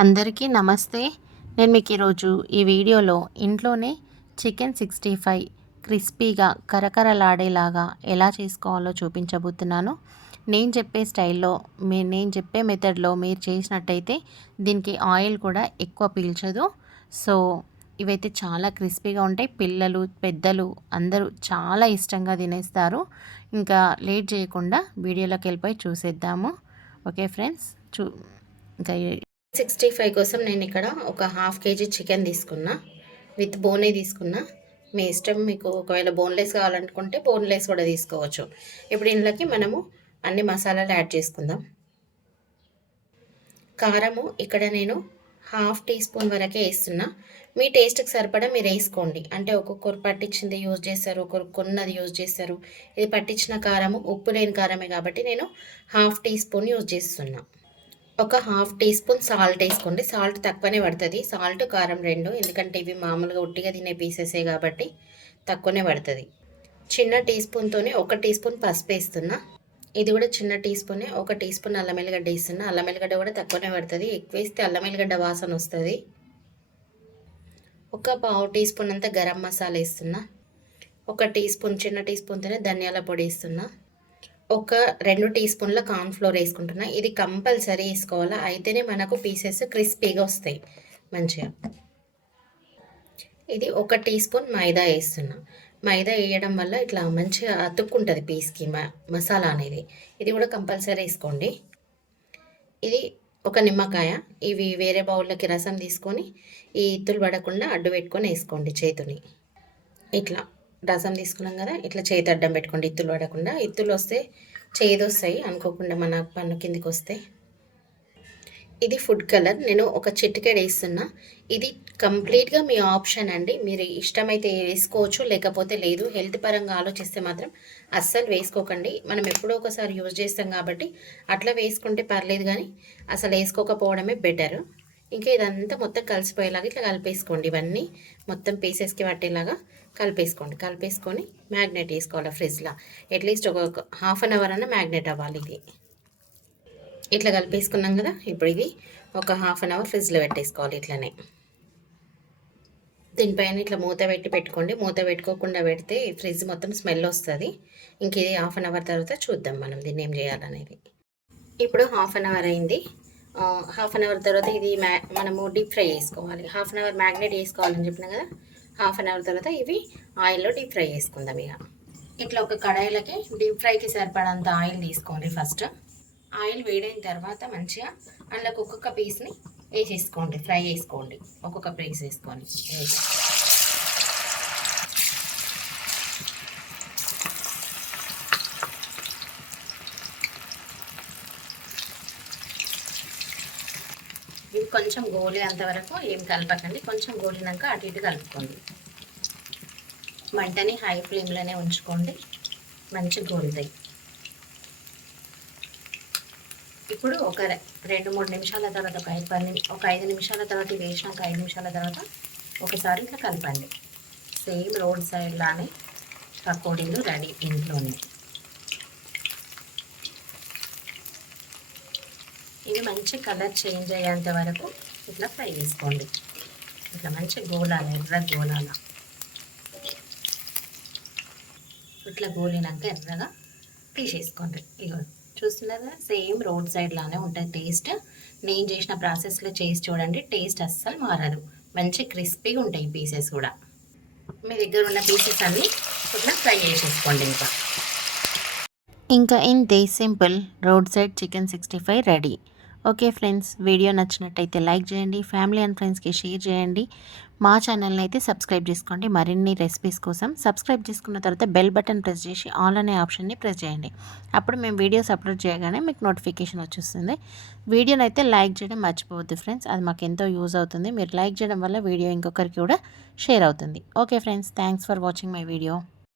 అందరికీ నమస్తే. నేను మీకు ఈరోజు ఈ వీడియోలో ఇంట్లోనే చికెన్ 65 క్రిస్పీగా కరకరలాడేలాగా ఎలా చేసుకోవాలో చూపించబోతున్నాను. నేను చెప్పే స్టైల్లో నేను చెప్పే మెథడ్లో మీరు చేసినట్టయితే దీనికి ఆయిల్ కూడా ఎక్కువ పీల్చదు. సో ఇవైతే చాలా క్రిస్పీగా ఉంటాయి. పిల్లలు పెద్దలు అందరూ చాలా ఇష్టంగా తినేస్తారు. ఇంకా లేట్ చేయకుండా వీడియోలోకి వెళ్ళిపోయి చూసేద్దాము. ఓకే ఫ్రెండ్స్, ఇంకా 65 కోసం నేను ఇక్కడ ఒక హాఫ్ కేజీ చికెన్ తీసుకున్నా. విత్ బోనే తీసుకున్నా. మీ ఇష్టం, మీకు ఒకవేళ బోన్లెస్ కావాలనుకుంటే బోన్లెస్ కూడా తీసుకోవచ్చు. ఇప్పుడు ఇందులోకి మనము అన్ని మసాలాలు యాడ్ చేసుకుందాం. కారము ఇక్కడ నేను హాఫ్ టీ స్పూన్ వరకే వేస్తున్నా. మీ టేస్ట్కి సరిపడా మీరు వేసుకోండి. అంటే ఒక్కొక్కరు పట్టించింది యూజ్ చేస్తారు, ఒక్కొక్కరు కొన్నది యూజ్ చేస్తారు. ఇది పట్టించిన కారము ఉప్పు లేని కారమే కాబట్టి నేను హాఫ్ టీ స్పూన్ యూజ్ చేస్తున్నా. ఒక హాఫ్ టీ స్పూన్ సాల్ట్ వేసుకోండి. సాల్ట్ తక్కువనే పడుతుంది, సాల్ట్ కారం రెండు, ఎందుకంటే ఇవి మామూలుగా ఉట్టిగా తినే పీసెసే కాబట్టి తక్కువనే పడుతుంది. చిన్న టీ స్పూన్తోనే ఒక టీ స్పూన్ పసుపు వేస్తున్నా. ఇది కూడా చిన్న టీ స్పూనే. ఒక టీ స్పూన్ అల్లం ఎల్లిగడ్డ వేస్తున్నా. అల్లం ఎల్లిగడ్డ కూడా తక్కువనే పడుతుంది, ఎక్కువ వేస్తే అల్లం ఎల్లిగడ్డ వాసన వస్తుంది. ఒక పావు టీ స్పూన్ అంతా గరం మసాలా వేస్తున్నా. ఒక టీ స్పూన్, చిన్న టీ స్పూన్తోనే ధనియాల పొడి వేస్తున్నా. ఒక 2 టీ స్పూన్ల కార్న్‌ఫ్లోర్ వేసుకుంటున్నా. ఇది కంపల్సరీ వేసుకోవాలా, అయితేనే మనకు పీసెస్ క్రిస్పీగా వస్తాయి మంచిగా. ఇది ఒక టీ స్పూన్ మైదా వేస్తున్నా. మైదా వేయడం వల్ల ఇట్లా మంచిగా అతుక్కుంటుంది పీస్కి మసాలా అనేది. ఇది కూడా కంపల్సరీ వేసుకోండి. ఇది ఒక నిమ్మకాయ. ఇవి వేరే బౌల్లోకి రసం తీసుకొని ఈ ఇత్తులు పడకుండా అడ్డు పెట్టుకొని వేసుకోండి చేతిని. ఇట్లా రసం తీసుకున్నాం కదా, ఇట్లా చేతి అడ్డం పెట్టుకోండి, ఇత్తులు పడకుండా. ఇత్తులు వస్తే చేదు వస్తాయి అనుకోకుండా, మన పన్ను కిందికి వస్తే. ఇది ఫుడ్ కలర్, నేను ఒక చిటికెడు వేస్తున్నా. ఇది కంప్లీట్గా మీ ఆప్షన్ అండి, మీరు ఇష్టమైతే వేసుకోవచ్చు, లేకపోతే లేదు. హెల్త్ పరంగా ఆలోచిస్తే మాత్రం అస్సలు వేసుకోకండి. మనం ఎప్పుడో ఒకసారి యూజ్ చేస్తాం కాబట్టి అట్లా వేసుకుంటే పర్లేదు, కానీ అసలు వేసుకోకపోవడమే బెటర్. ఇంకా ఇదంతా మొత్తం కలిసిపోయేలాగా ఇట్లా కలిపేసుకోండి. ఇవన్నీ మొత్తం పీసెస్కి పట్టేలాగా కలిపేసుకొని మ్యాగ్నెట్ వేసుకోవాలి ఫ్రిడ్జ్లో. అట్లీస్ట్ ఒక హాఫ్ అన్ అవర్ అన్న మ్యాగ్నెట్ అవ్వాలి. ఇది ఇట్లా కలిపేసుకున్నాం కదా, ఇప్పుడు ఇది ఒక హాఫ్ అన్ అవర్ ఫ్రిడ్జ్లో పెట్టేసుకోవాలి. ఇట్లనే దీనిపైన ఇట్లా మూత పెట్టుకోండి. మూత పెట్టుకోకుండా పెడితే ఫ్రిడ్జ్ మొత్తం స్మెల్ వస్తుంది. ఇంక ఇది హాఫ్ అన్ అవర్ తర్వాత చూద్దాం మనం దీన్ని ఏం చేయాలనేది. ఇప్పుడు హాఫ్ అన్ అవర్ అయింది. హాఫ్ అన్ అవర్ తర్వాత ఇది మనము డీప్ ఫ్రై చేసుకోవాలి. హాఫ్ అన్ అవర్ మ్యాగ్నెట్ వేసుకోవాలని చెప్పినా కదా, హాఫ్ అన్ అవర్ తర్వాత ఇవి ఆయిల్లో డీప్ ఫ్రై చేసుకుందాం. ఇక ఇట్లా ఒక కడాయిలకి డీప్ ఫ్రైకి సరిపడంత ఆయిల్ తీసుకోండి. ఫస్ట్ ఆయిల్ వేడైన తర్వాత మంచిగా అందులోకి ఒక్కొక్క పీస్ని వేసేసుకోండి, ఫ్రై చేసుకోండి. ఒక్కొక్క పీస్ వేసుకొని ఇవి కొంచెం గోలేంత వరకు ఏం కలపకండి, కొంచెం గోలినాక అటు ఇటు కలుపుకోండి. మంటని హై ఫ్లేమ్లోనే ఉంచుకోండి, మంచిగా గోలుతాయి. ఇప్పుడు ఒక 2-3 నిమిషాల తర్వాత ఒక 5 నిమిషాల తర్వాత వేసినాక 5 నిమిషాల తర్వాత ఒకసారి ఇట్లా కలపండి. సేమ్ రోడ్ సైడ్ లానే పకోడీలు రెడీ ఇంట్లోనే. ఇవి మంచి కలర్ చేంజ్ అయ్యేంత వరకు ఇట్లా ఫ్రై చేసుకోండి. ఇట్లా మంచి గోలాల, ఎర్ర గోలాల. ఇట్లా గోలినాక ఎర్రగా తీసేసుకోండి. ఇగో చూస్తున్నారు కదా, సేమ్ రోడ్ సైడ్ లానే ఉంటుంది టేస్ట్. నేను చేసిన ప్రాసెస్లో చేసి చూడండి, టేస్ట్ అస్సలు మారదు. మంచి క్రిస్పీగా ఉంటాయి పీసెస్ కూడా. మీ దగ్గర ఉన్న పీసెస్ అన్నీ ఇట్లా ఫ్రై చేసేసుకోండి. ఇంకా ఇంతే simple road side chicken 65 ready. Okay friends, video నచ్చినట్టయితే లైక్ చేయండి, ఫ్యామిలీ అండ్ ఫ్రెండ్స్కి షేర్ చేయండి. మా ఛానల్ని అయితే సబ్స్క్రైబ్ చేసుకోండి. మరిన్ని రెసిపీస్ కోసం సబ్స్క్రైబ్ చేసుకున్న తర్వాత బెల్ బటన్ ప్రెస్ చేసి ఆల్ అనే ఆప్షన్ని ప్రెస్ చేయండి. అప్పుడు మేము వీడియోస్ అప్లోడ్ చేయగానే మీకు నోటిఫికేషన్ వచ్చేస్తుంది. వీడియోని అయితే లైక్ చేయడం మర్చిపోవద్దు ఫ్రెండ్స్, అది మాకు ఎంతో యూజ్ అవుతుంది. మీరు లైక్ చేయడం వల్ల వీడియో ఇంకొకరికి కూడా షేర్ అవుతుంది. Okay friends, thanks for watching my video.